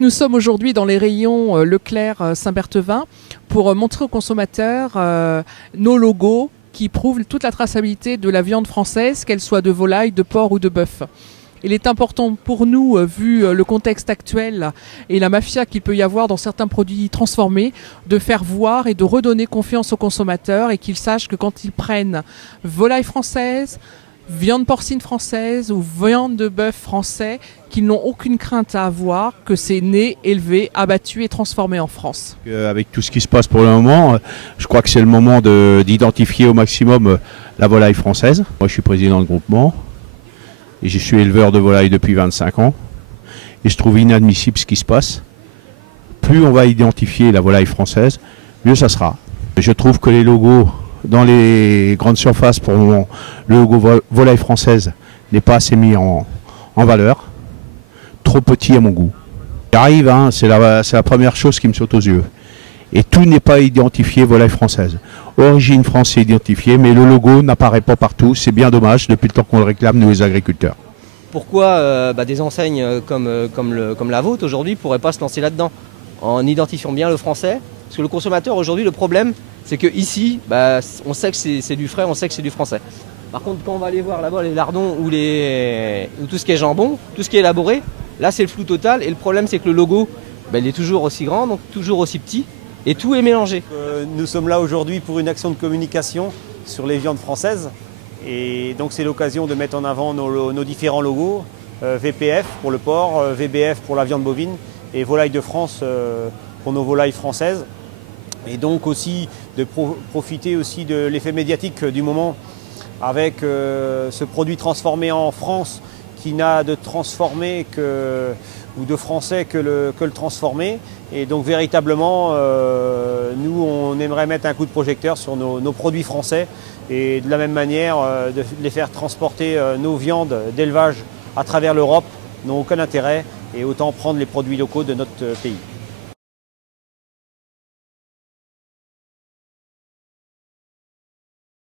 Nous sommes aujourd'hui dans les rayons Leclerc Saint-Berthevin pour montrer aux consommateurs nos logos qui prouvent toute la traçabilité de la viande française, qu'elle soit de volaille, de porc ou de bœuf. Il est important pour nous, vu le contexte actuel et la mafia qu'il peut y avoir dans certains produits transformés, de faire voir et de redonner confiance aux consommateurs et qu'ils sachent que quand ils prennent volaille française, viande porcine française ou viande de bœuf français, qu'ils n'ont aucune crainte à avoir, que c'est né, élevé, abattu et transformé en France. Avec tout ce qui se passe pour le moment, je crois que c'est le moment d'identifier au maximum la volaille française. Moi je suis président de groupement et je suis éleveur de volaille depuis 25 ans et je trouve inadmissible ce qui se passe. Plus on va identifier la volaille française, mieux ça sera. Je trouve que les logos dans les grandes surfaces, pour le moment, le logo volaille française n'est pas assez mis en valeur. Trop petit à mon goût. J'arrive, hein, c'est la première chose qui me saute aux yeux. Et tout n'est pas identifié volaille française. Origine France est identifiée, mais le logo n'apparaît pas partout. C'est bien dommage depuis le temps qu'on le réclame, nous les agriculteurs. Pourquoi des enseignes comme la vôtre aujourd'hui ne pourraient pas se lancer là-dedans en identifiant bien le français? Parce que le consommateur aujourd'hui, le problème, c'est qu'ici, on sait que c'est du frais, on sait que c'est du français. Par contre, quand on va aller voir là-bas les lardons ou tout ce qui est jambon, tout ce qui est élaboré, là c'est le flou total. Et le problème, c'est que le logo, il est toujours aussi grand, donc toujours aussi petit, et tout est mélangé. Nous sommes là aujourd'hui pour une action de communication sur les viandes françaises. Et donc c'est l'occasion de mettre en avant nos différents logos, VPF pour le porc, VBF pour la viande bovine et Volaille de France pour nos volailles françaises. Et donc aussi de profiter aussi de l'effet médiatique du moment avec ce produit transformé en France qui n'a de transformé ou de français que le transformé. Et donc véritablement, nous on aimerait mettre un coup de projecteur sur nos produits français et de la même manière de les faire transporter nos viandes d'élevage à travers l'Europe n'ont aucun intérêt et autant prendre les produits locaux de notre pays.